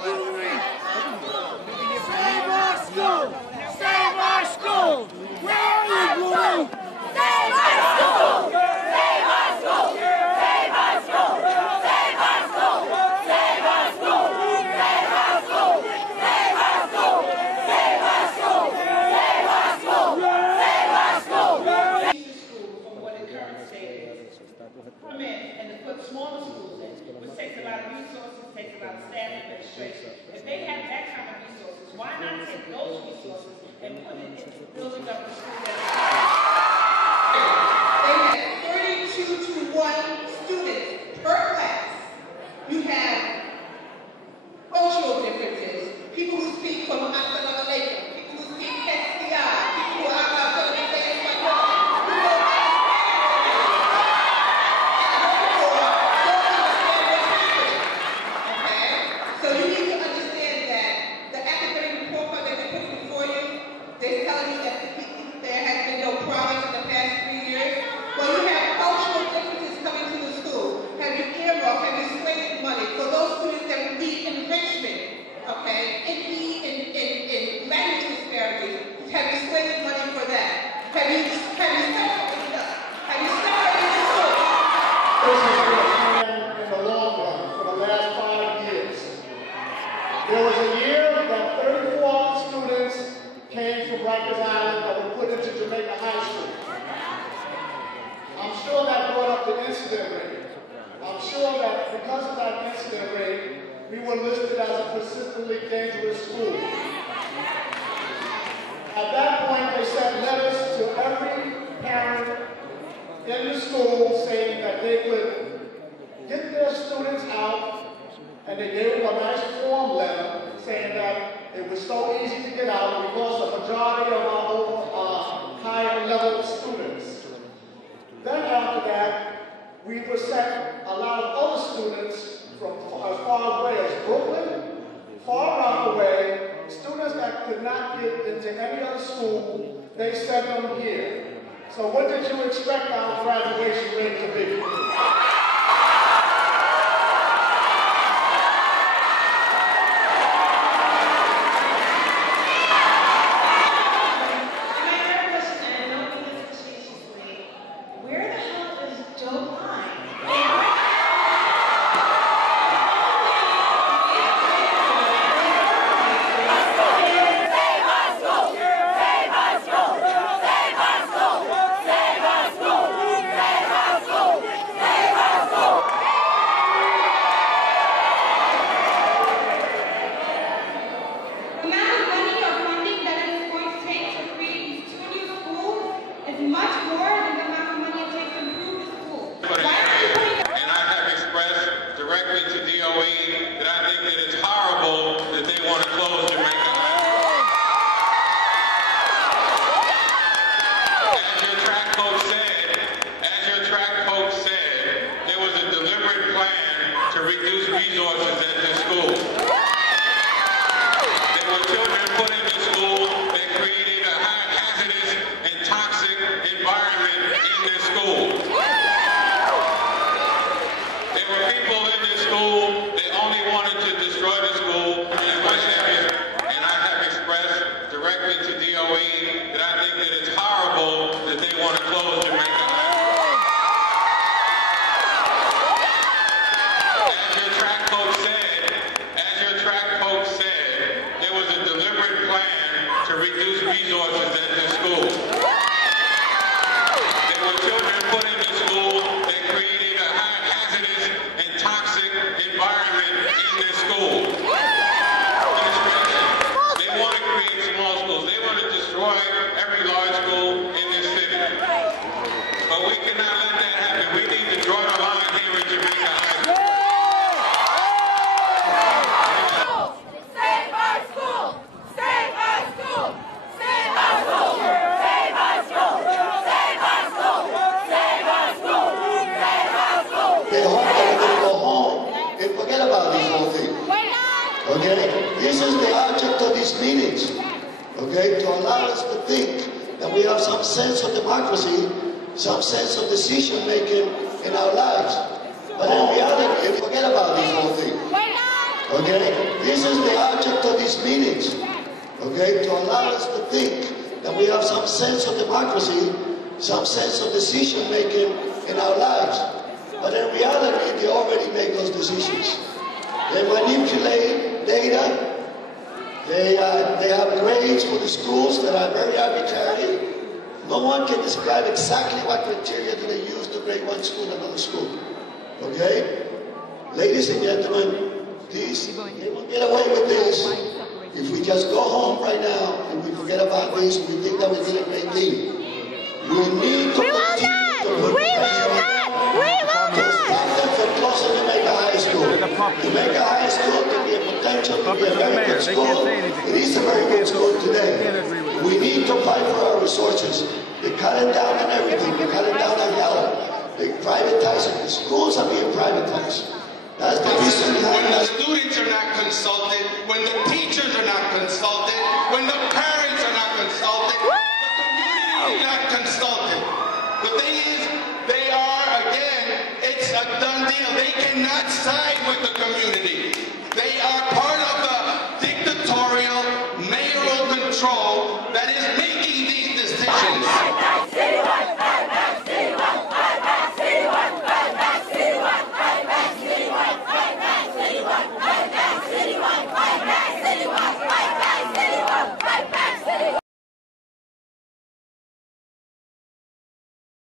Save our school! Save our school! Where are you, Bloomberg? Save our school! Save our school! Save our school! Save our school! Save our school! Save our school! Save our school! Save our school! Save our school! Save our school! From what the current state is. Come in and to put smaller schools in, which takes a lot of resources, takes a lot of staff administration. If they have that kind of resources, why not take those resources and put it into building up the school that they have 32 to 1 students per class. You have cultural differences, people who speak from Assalamu Alaikum, people who speak SDI, people who are not going to say so you need to understand that the academic report card that they're putting before you, they're telling you that there has been no progress in the past 3 years. Well, you have cultural differences coming to the school. Have you earmarked, have you slated money for those students that need enrichment, okay, in language disparities? Have you slated money for that? Have you separated up? Have you separated the school? This has been a plan in the long run for the last 5 years. There was a year that 34 students came from Rikers Island that were put into Jamaica High School. I'm sure that brought up the incident rate. I'm sure that because of that incident rate, we were listed as a persistently dangerous school. At that point, they sent letters to every parent in the school saying that they would get their students out, and they gave them a nice form letter saying that it was so easy to get out because the majority of our higher level students. Then after that, we were sent a lot of other students from as far away as Brooklyn, far Rockaway, students that could not get into any other school, they sent them here. So what did you expect our graduation rate to be? This is the object of these meetings, okay, to allow us to think that we have some sense of democracy, some sense of decision making in our lives. But in reality, forget about these whole things. Okay? Okay? This is the object of these meetings. Okay? To allow us to think that we have some sense of democracy, some sense of decision making in our lives. But in reality, they already make those decisions. They manipulate data. They have grades for the schools that are very arbitrary. No one can describe exactly what criteria do they use to grade one school and another school. Okay? Ladies and gentlemen, please, they will get away with this if we just go home right now and we forget about this and we think that we did a great thing. We need to continue to put pressure on them to stop them from closing Jamaica High School. Jamaica High School can be a potential to be a very good school. It is a very good school today. We need to fight for our resources. They're cutting down on everything. They're cutting down on health. They're privatizing. The schools are being privatized. That's the reason behind when the that. students are not consulted, when the teachers are not consulted, when the parents are not consulted, the community is not consulted. The thing is, they are, again, it's a done deal. They cannot side with the community. They are part of the dictatorial, mayoral control that is making these decisions.